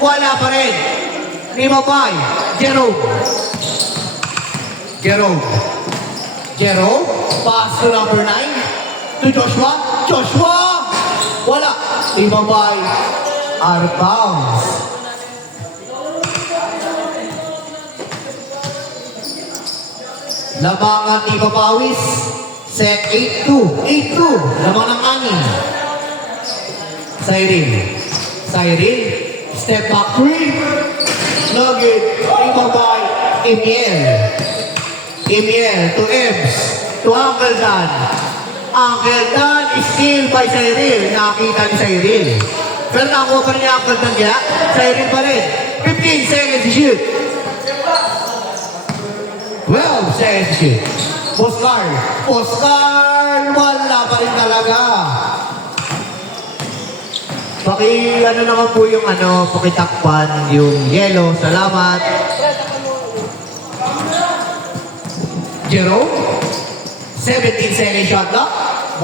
Wala pa rin. Lima by Jerome. Jerome. Pass to number 9. To Joshua. Joshua. Wala. Lima by out of bounds. Labangan ni Papawis. Set 8-2. 8-2. Lamang ng anin. Cyril. Step back 3. Nugget. Lima by Emiel to Ebbs. To Uncle Dan. Uncle Dan is still by Cyril. Nakita ni Cyril. Pero nakuha pa rin niya Uncle Dan kaya. Cyril pa rin. 15 seconds to shoot. 12 seconds to shoot. Oscar, wala pa rin talaga. Ano naman po yung pakitakpan yung yellow. Salamat. Jerome, 17 second shot clock.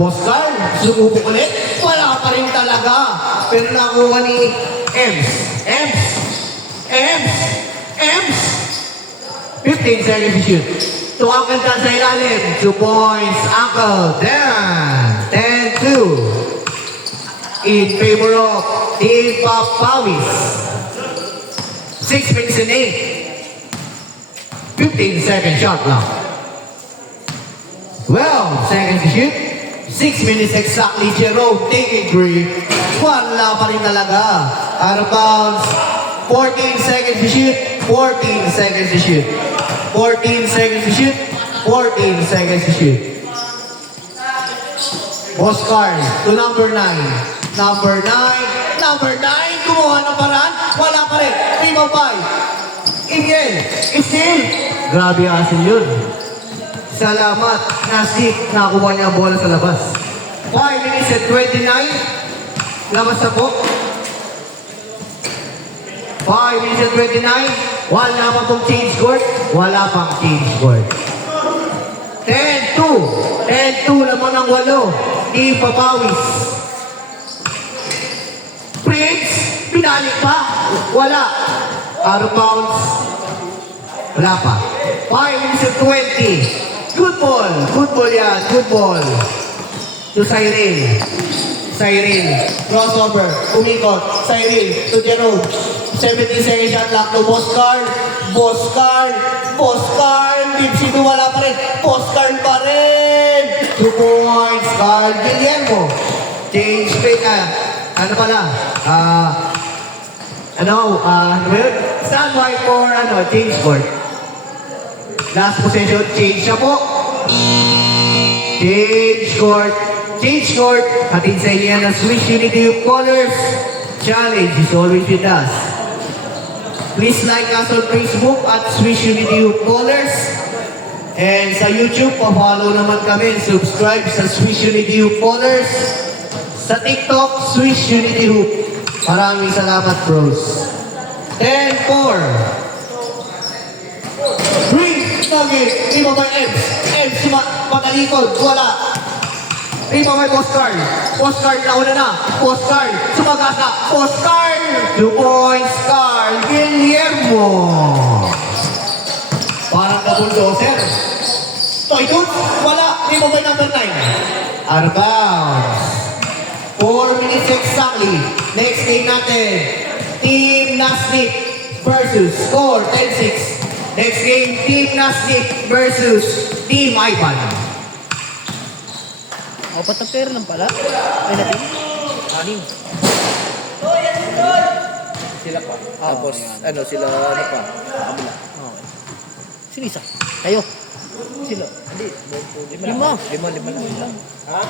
Oscar, sumubok ulit. Wala pa rin talaga. Pero nakuha ni Ems. 15 seconds to shoot. To Uncle Dan sa ilalim. 2 points, Uncle Dan. 10-2. In favor of Team Papawis. 6 minutes and 8. 15 second shot clock. 12 seconds to shoot. 6 minutes exactly. Jerome taking 3. Wala pa rin talaga. Out of bounds. 14 seconds to shoot. 14 seconds to shoot. 14 seconds to shoot. 14 seconds to shoot. Oscar to number 9. Number 9. Kumuha ng paraan. Wala pa rin. 3-5. Emiel. Still. Grabe asin yun. Salamat. Nasik. Nakakuha niya ang bola sa labas. 5 minutes and 29. Labas na po. 5 minutes and 29. Wala pa pong change court. 10-2. 10-2 naman ang 8. Team Papawis. Prince. Pinalik pa. Wala. Out of bounds. Wala pa. 5 minutes and 20. Good ball. Good ball yan. Good ball. To Cyril. Crossover. Umikot. Cyril. To Jerome. 70 seconds shot clock to Boscar. Dipsito wala pa rin. Boscar pa rin. 2 points. Carl Guillermo. Change pick. Stand by for change court. Last possession. Change na po. Change court. Atin sa inyo ng Swiss Unity Youth Colors. Challenge is always with us. Please like us on Facebook at Swiss Unity Youth Colors. And sa YouTube, pa-follow naman kami. Subscribe sa Swiss Unity Youth Colors. Sa TikTok, Swiss Unity Youth. Maraming salamat, bros. 10-4. 3, Nugget. 5 by Ebbs. Patalikod. Wala. 5 by Oscar. Nauna na. Oscar. Sumagasa. 2 points, Carl Guillermo. Parang na-bulldozer. Toy-tooth. Wala. 5 by number 9. Out of bounds. 4 minutes exactly. Next game natin. Team Nasnik versus score 10-6. Next game, Team Nasnik versus Team Ivan. Apat na pair lang pala. Ay natin. 6. Sila pa. Tapos, sila pa. Kabila. Sino isa? Kayo. Sila. Hindi. 5 lang. Ha?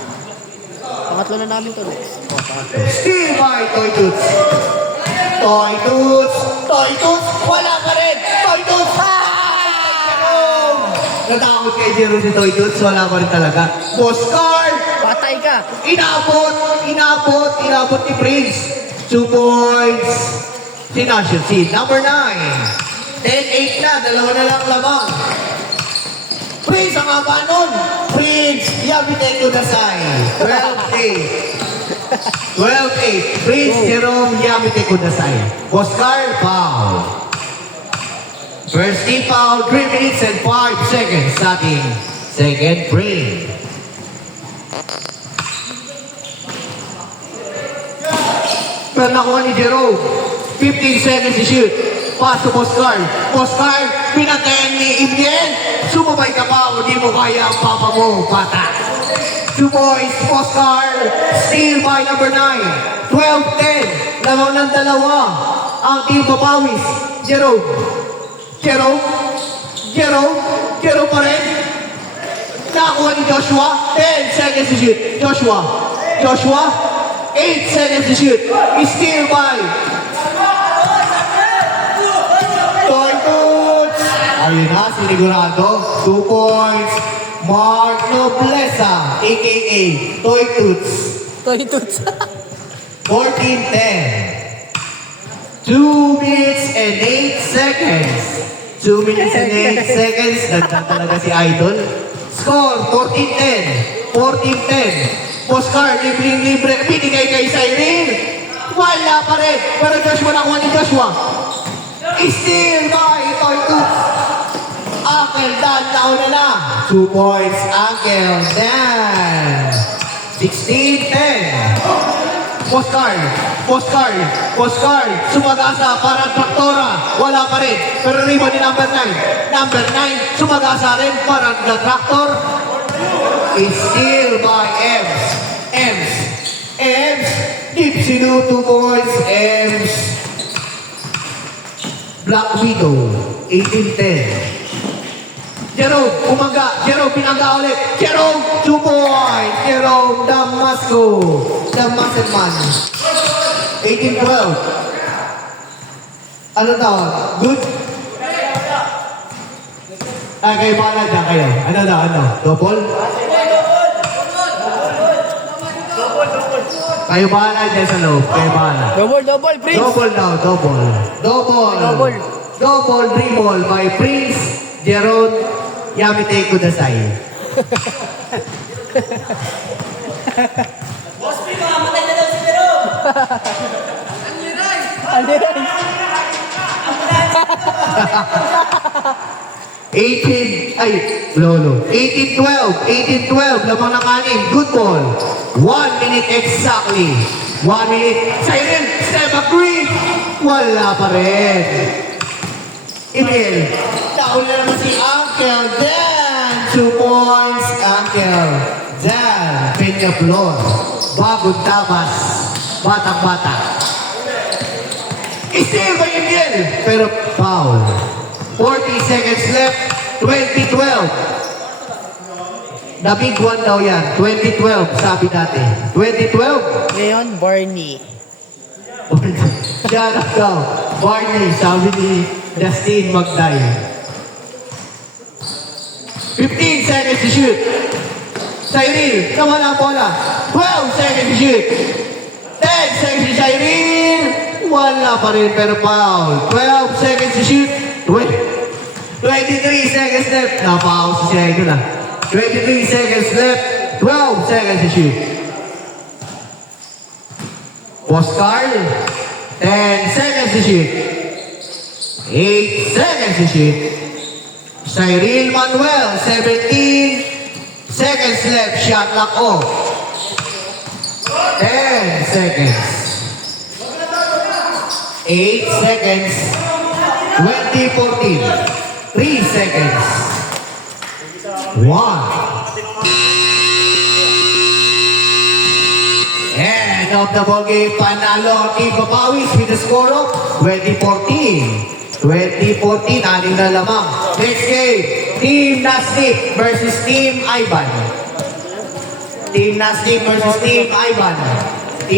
Pangatlo na namin to next. Pangatlo. Steve by Toy-Toots. Wala pa rin. Toy-Toots. Natakot kay Jerome si Toy-Toots. Wala pa rin talaga. Oscar. Patay ka. Inabot ni Prince. 2 points. Sinasyon si number 9. 10-8 na. Dalawa na lang lamang. Prince, ang haba nun. Prince, you have to take to the side. 12-8. 12-8. Prince Jerome Yamite Kudasai. Oscar, foul. First team foul, 3 minutes and 5 seconds sa ating second frame. Pero nakuha ni Jerome. 15 seconds to shoot. Pass to Oscar. Oscar, pinatayan ni Ibien. Sumabay ka pa o di mo kaya ang papa mo, bata. 2 points, Oscar. Steal by number 9. 12-10. Lamaw ng dalawa. Ang team papawis. Jerome. Jerome. Jerome. Jerome pa rin. Nakuha ni Joshua. 10 seconds to shoot. Joshua. Joshua. 8 seconds to shoot. Steal by Toy Toots. Ayun na, sinigurado. 2 points. Mark Noblesa, a.k.a. Toy Toots. Toy Toots. 14-10. 2 minutes and 8 seconds. 2 minutes and 8 seconds. Nagtan talaga si Idol. Score, 14-10. 14-10. Oscar, libre-libre. Binigay kay Cyril. Wala pa rin. Pero Joshua nakuha ni Joshua. Steal by Toy Toots. Uncle Dan, nauna na. 2 points, Uncle Dan. 16-10. Postcard, postcard, postcard. Sumagasa para traktora. Wala pa rin. Pero rebound ni number 9. Number 9, sumagasa rin para traktor. Steal by Ems. Ems. Ems. Deep sinu 2 points. Ems. Black Widow. 18-10. Jerome, umaga. Jerome, pinaga ulit. Jerome, 2 points. Jerome, Damasco. Damasen man. 18-12. Ano tawag? Good? Kayo bahala dyan kayo. Ano daw, ano? Double? Kayo bahala dyan sa loob. Kayo bahala. Double, Prince. Double daw, double. Double. Double. Double dribble by Prince Jerome Yamite Kudasai. Boss P, makamatay na daw si Jerome. Aliray. 18, ay, lolo. 18-12, 18-12, lamang ng kanin. Good ball. 1 minute exactly. 1 minute. Siren, step back three. Wala pa rin. Emil, taon na naman si Uncle Dan. 2 points, Uncle Dan. Peña Flor. Bagong tabas. Batang-bata. Steal by Emil. Pero foul. 40 seconds left. 2012. The big one daw yan. 2012, sabi dati. 2012. Ngayon, Barney. Shout out daw. Barney, sabi ni Justin Magday. 15 seconds to shoot. Cyril, nawala ang bola. 12 seconds to shoot. 10 seconds to Cyril. Wala pa rin pero foul. 12 seconds to shoot. 23 seconds left. Napause si Idol ah. 23 seconds left. 12 seconds to shoot. Oscar. 10 seconds to shoot. 8 seconds to shoot. Cyril Manuel. 17 seconds left. Shot clock off. 10 seconds. 8 seconds. 20-14. 3 seconds. 1. End of the ball game. Panalo ang Team Papawis with the score of 20-14. 20-14. Anim na lamang. Next game. Team Nastic versus Team Ivan. Team Nastic versus Team Ivan.